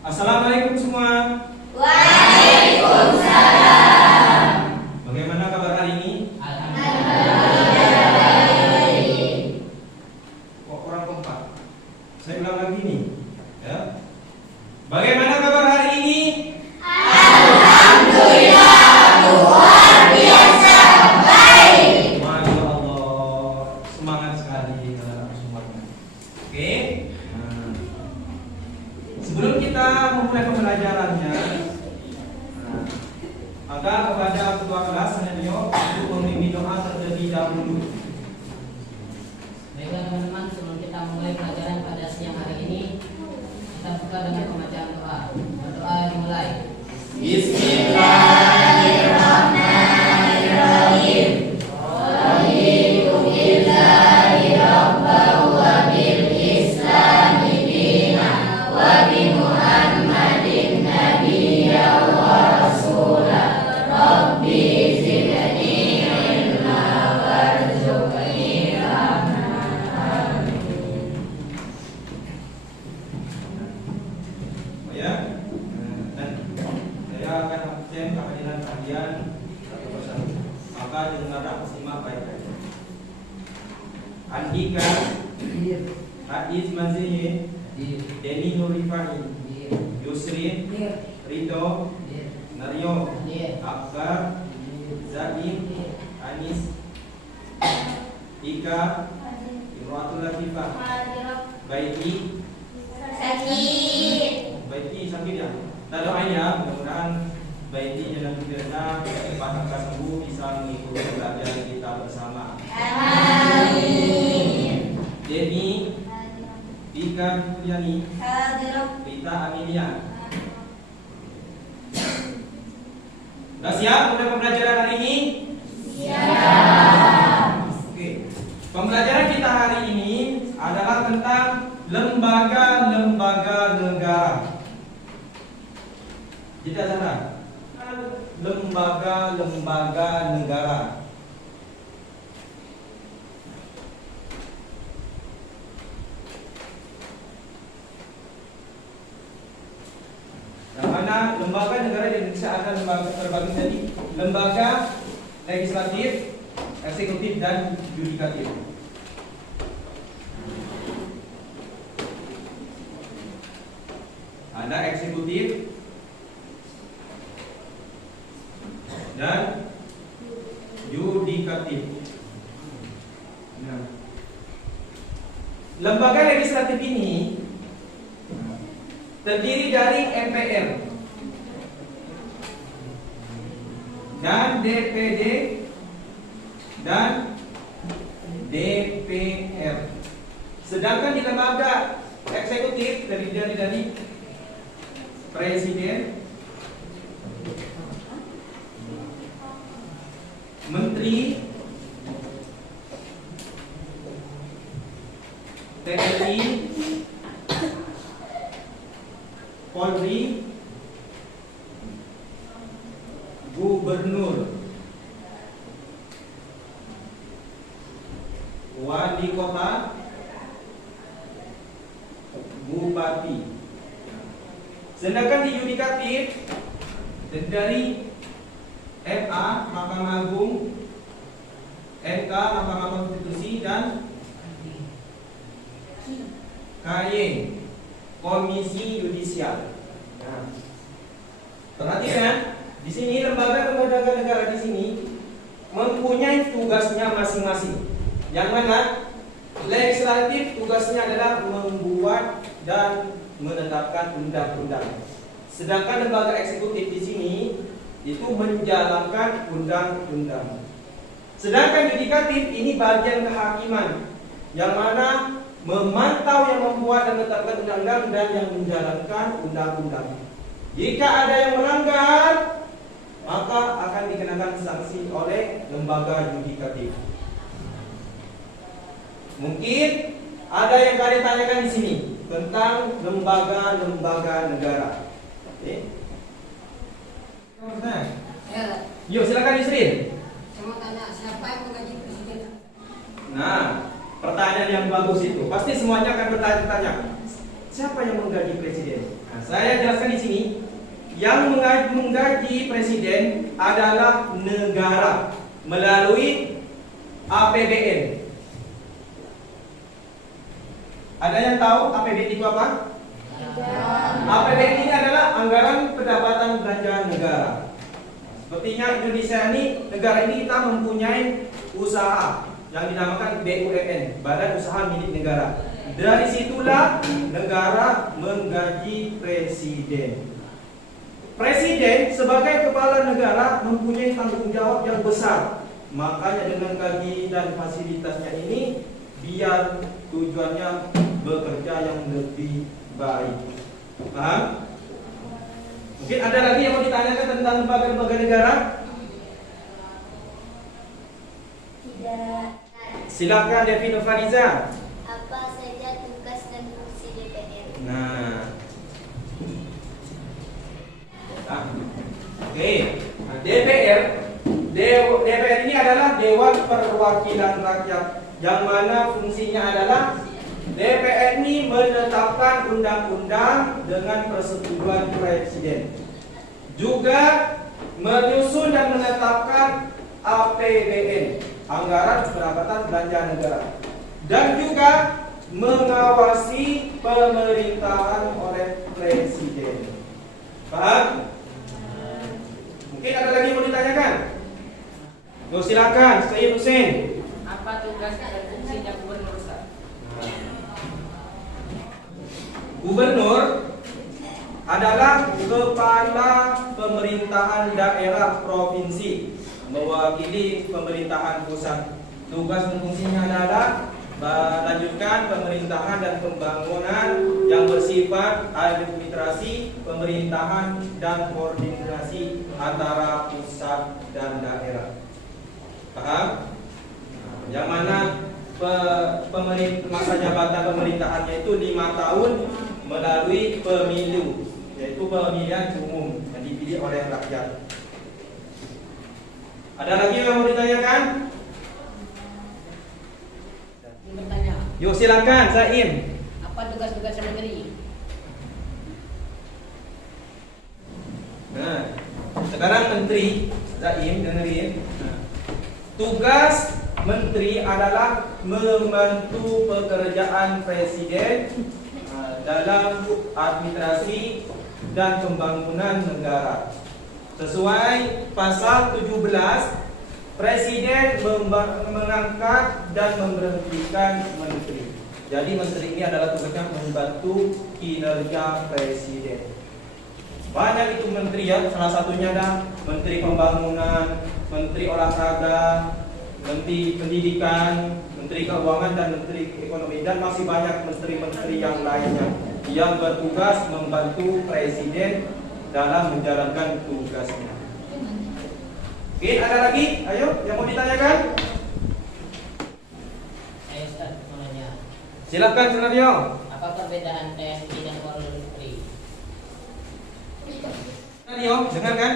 Assalamualaikum semua. Waalaikumsalam. Bagaimana kabar hari ini? Alhamdulillah baik. Kok orang kompak? Saya ulang lagi nih, ya. Bagaimana kabar hari ini? Alhamdulillah luar biasa baik. Masya Allah, semangat sekali anak-anak semuanya. Oke. Nah, sebelum kita memulai pembelajarannya, maka kepada ketua kelas Senenyo untuk memimpin doa terlebih dahulu. Baiklah teman-teman, sebelum kita mulai pelajaran pada siang hari ini, kita buka dengan pembacaan doa. Berdoa dimulai. Bismillahirrahmanirrahim. Raditu billahi rabban wa bil islami dinan wa bi Muhammadin nabiyyan wa rasulan. Rabbi zidni ilma warzuqni rahmah. Oh ya, dan saya akan absen kehadiran kalian satu persatu. Maka dengarlah simak baik-baik. Andika, Hadiz Maziye, Deni Nurifani, Yusri, Ridho, Naryo, Akbar, Zaim, Anis, Ika, Imratul Latifah, Baiti, Sakit. Baiti sakit ya. Kita doain ya, mudah-mudahan Baiti dan Firna cepat angkat sembuh bisa mengikuti pelajaran kita bersama. Amin. Deni, Ika Kuliani, Hadirah. Rita Amelia. Sudah siap mulai pembelajaran hari ini? Siap. Oke. Pembelajaran kita hari ini adalah tentang lembaga-lembaga negara. Kita sana. Lembaga-lembaga negara. Yang mana lembaga negara di Indonesia ada lembaga terbagi jadi lembaga legislatif, eksekutif dan yudikatif. Ada eksekutif dan yudikatif. Nah, lembaga legislatif ini terdiri dari MPR dan DPD dan DPR. Sedangkan di lembaga eksekutif terdiri dari Presiden, Menteri, TNI, Polri, Gubernur, Wali Kota, Bupati. Sedangkan di yudikatif dari MA, Mahkamah Agung, MK, Mahkamah Konstitusi dan KY, Komisi Yudisial. Nah, perhatikan di sini lembaga-lembaga negara di sini mempunyai tugasnya masing-masing. Yang mana legislatif tugasnya adalah membuat dan menetapkan undang-undang. Sedangkan lembaga eksekutif di sini itu menjalankan undang-undang. Sedangkan yudikatif ini bagian kehakiman yang mana memantau yang membuat dan menetapkan undang-undang dan yang menjalankan undang-undang. Jika ada yang melanggar, maka akan dikenakan sanksi oleh lembaga yudikatif. Mungkin ada yang kalian tanyakan di sini tentang lembaga-lembaga negara. Oke. Yuk silakan Yusrin. Saya mau tanya, siapa yang menggaji presiden? Nah, pertanyaan yang bagus itu. Pasti semuanya akan bertanya-tanya. siapa yang menggaji presiden? Nah, saya jelaskan di sini. Yang menggaji presiden adalah negara melalui APBN. Ada yang tahu APBN itu apa? APBN ini adalah anggaran pendapatan belanja negara. Sepertinya Indonesia ini, negara ini kita mempunyai usaha yang dinamakan BUMN, Badan Usaha Milik Negara. Dari situlah negara menggaji presiden. Presiden sebagai kepala negara mempunyai tanggung jawab yang besar. Makanya dengan gaji dan fasilitasnya ini, biar tujuannya bekerja yang lebih baik. Paham? Mungkin ada lagi yang mau ditanyakan tentang lembaga-lembaga negara? Tidak. Silakan Devi Novariza. Apa saja tugas dan fungsi DPR? Oke. Nah, DPR ini adalah Dewan Perwakilan Rakyat, yang mana fungsinya adalah DPR ini menetapkan undang-undang dengan persetujuan presiden. Juga menyusun dan menetapkan APBN, anggaran pendapatan belanja negara. Dan juga mengawasi pemerintahan oleh presiden. Paham? Mungkin ada lagi yang mau ditanyakan? Yo, silakan, Sayyid Hussein. Apa tugas dan fungsinya gubernur, Ustaz? Gubernur adalah kepala pemerintahan daerah provinsi, mewakili pemerintahan pusat. Tugas dan fungsinya adalah melanjutkan pemerintahan dan pembangunan yang bersifat administrasi, pemerintahan dan koordinasi antara pusat dan daerah. Paham? Yang mana masa jabatan pemerintahannya itu 5 tahun melalui pemilu, yaitu pemilihan umum yang dipilih oleh rakyat. Ada lagi yang mau ditanyakan? Bertanya, Yuk silakan, Saim. apa tugas-tugas menteri? Nah, sekarang menteri, Saim dengerin. Nah, tugas menteri adalah membantu pekerjaan presiden dalam administrasi dan pembangunan negara. Sesuai pasal 17, presiden mengangkat dan memberhentikan menteri. Jadi menteri ini adalah tugasnya membantu kinerja presiden. Banyak itu menteri ya, salah satunya ada menteri pembangunan, menteri olahraga, menteri pendidikan, menteri keuangan dan menteri ekonomi, dan masih banyak menteri-menteri yang lainnya yang bertugas membantu presiden dalam menjalankan tugasnya. Oke, ada lagi? Ayo, yang mau ditanyakan? Ayo Ustaz, mau nanya. Silakan, Senario. Apa perbedaan TNI dan Polri? Senario, dengarkan.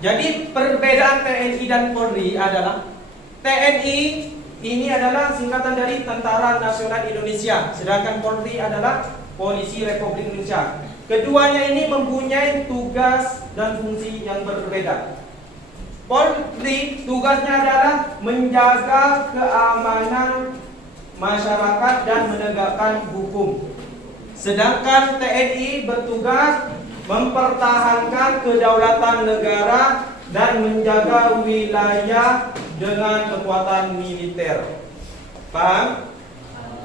Jadi perbedaan TNI dan Polri adalah TNI ini adalah singkatan dari Tentara Nasional Indonesia, sedangkan Polri adalah Polisi Republik Indonesia. Keduanya ini mempunyai tugas dan fungsi yang berbeda. Polri tugasnya adalah menjaga keamanan masyarakat dan menegakkan hukum. Sedangkan TNI bertugas mempertahankan kedaulatan negara dan menjaga wilayah dengan kekuatan militer. Paham?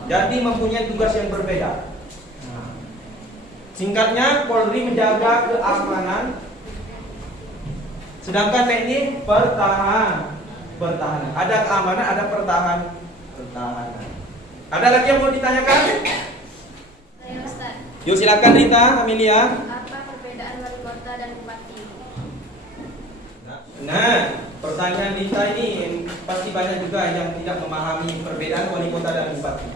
Jadi mempunyai tugas yang berbeda. Singkatnya, Polri menjaga keamanan, sedangkan TNI pertahanan. Ada keamanan, ada pertahanan. Ada lagi yang mau ditanyakan? Saya Ustaz. Yuk silakan Rita, Amelia. Apa perbedaan wali kota dan bupati? Nah, pertanyaan Rita ini pasti banyak juga yang tidak memahami perbedaan wali kota dan bupati.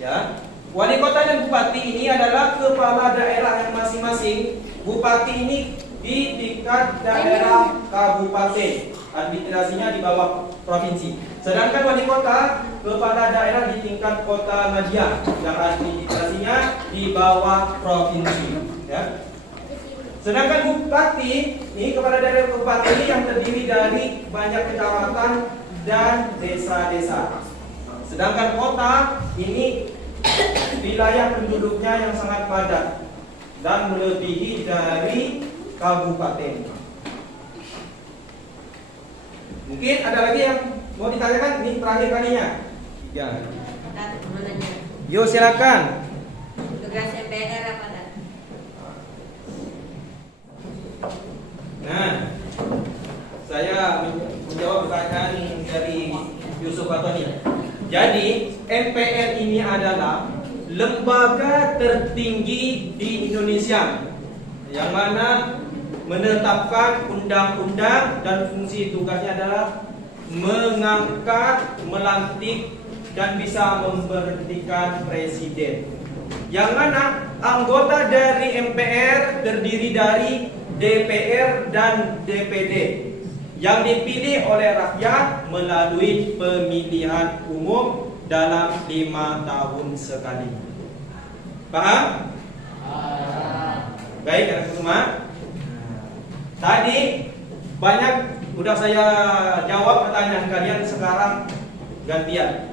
Ya, wali kota dan bupati ini adalah kepala daerah yang masing-masing. Bupati ini di tingkat daerah kabupaten, administrasinya di bawah provinsi. Sedangkan wali kota kepala daerah di tingkat kota Madia yang administrasinya di bawah provinsi. Ya. Sedangkan bupati ini kepala daerah bupati ini yang terdiri dari banyak kecamatan dan desa-desa. Sedangkan kota ini wilayah penduduknya yang sangat padat dan melebihi dari kabupaten. Mungkin ada lagi yang mau ditanyakan? Ini terakhir kalinya. Ya. Yo silakan. Tugas MPR apa dah? Nah, saya menjawab pertanyaan dari Yusuf Fatoni. Jadi MPR ini adalah lembaga tertinggi di Indonesia yang mana menetapkan undang-undang dan fungsi tugasnya adalah mengangkat, melantik, dan bisa memberhentikan presiden. Yang mana anggota dari MPR terdiri dari DPR dan DPD yang dipilih oleh rakyat melalui pemilihan umum dalam 5 tahun sekali. Paham? Baik, anak semua. Tadi banyak udah saya jawab pertanyaan kalian, sekarang gantian.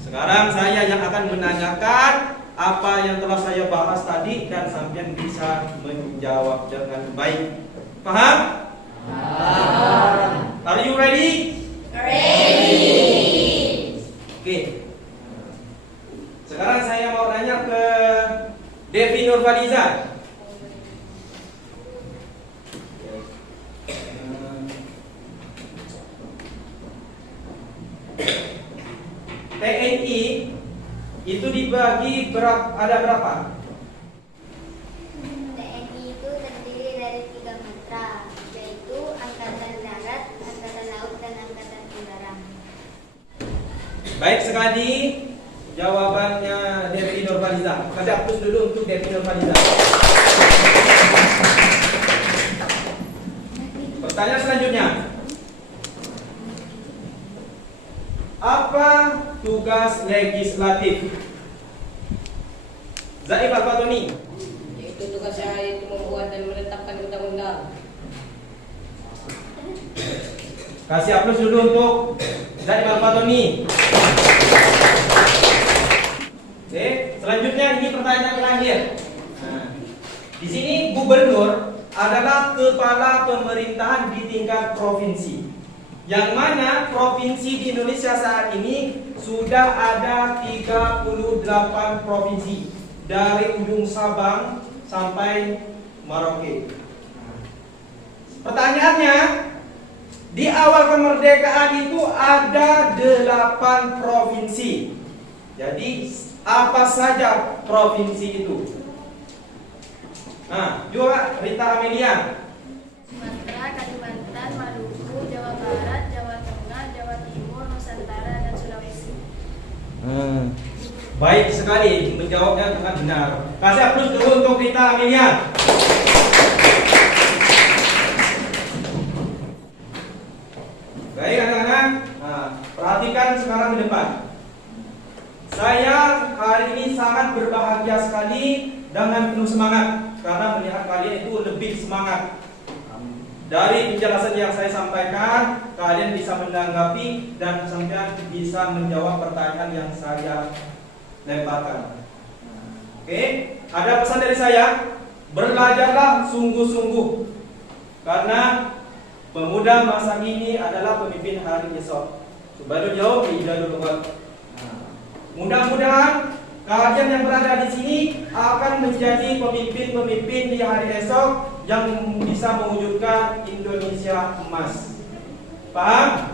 Sekarang saya yang akan menanyakan apa yang telah saya bahas tadi dan sampean bisa menjawab dengan baik. Paham? Are you ready? Oke. Sekarang saya mau tanya ke Devi Nurfaliza. TNI itu dibagi ada berapa? TNI itu terdiri dari 3 matra, yaitu Angkatan Darat, Angkatan Laut, dan Angkatan Udara. Baik sekali jawabannya Devi Nurfaliza. Kasih hapus dulu untuk Devi Nurfaliza. Pertanyaan selanjutnya. Apa tugas legislatif? Zaim Al-Fatoni. Yaitu tugas saya itu membuat dan menetapkan undang-undang. Kasih aplaus dulu untuk Zaim Al-Fatoni. Oke, selanjutnya ini pertanyaan terakhir. Nah, di sini gubernur adalah kepala pemerintahan di tingkat provinsi. Yang mana provinsi di Indonesia saat ini sudah ada 38 provinsi dari ujung Sabang sampai Merauke. Pertanyaannya, di awal kemerdekaan itu ada 8 provinsi. Jadi apa saja provinsi itu? Nah, juga Rita Amelia. Sumatera, Kalimantan, Maluku, Jawa Barat, Jawa Tengah, Jawa Timur, Nusantara, dan Sulawesi. Baik sekali, menjawabnya dengan benar. Kasih aplaus dulu untuk Rita Amelia. Baik anak-anak, nah, perhatikan sekarang ke depan. Saya hari ini sangat berbahagia sekali dengan penuh semangat karena melihat kalian itu lebih semangat. Dari penjelasan yang saya sampaikan, kalian bisa menanggapi dan sampai bisa menjawab pertanyaan yang saya lemparkan. Oke, ada pesan dari saya, belajarlah sungguh-sungguh karena pemuda masa ini adalah pemimpin hari esok. Baru jauh tidak dulu. Mudah-mudahan kalian yang berada di sini akan menjadi pemimpin-pemimpin di hari esok yang bisa mewujudkan Indonesia emas. Paham?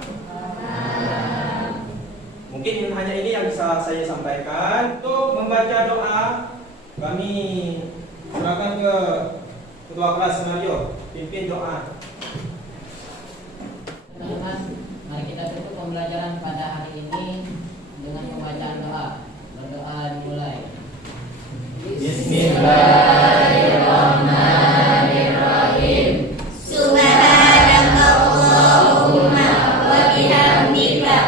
Mungkin hanya ini yang bisa saya sampaikan. Untuk membaca doa, kami serahkan ke ketua kelas Mario, pimpin doa. Teman-teman, mari kita tutup pembelajaran pada hari ini dengan pembacaan doa. Berdoa dimulai. Bismillahirrahmanirrahim. Subhanakallahumma wa bihamdika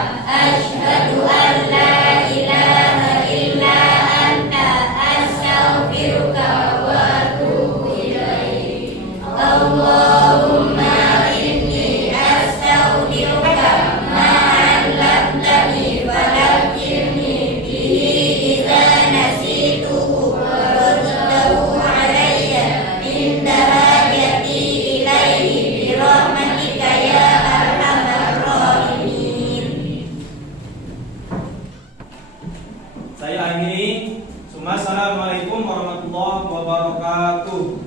Assalamualaikum warahmatullahi wabarakatuh.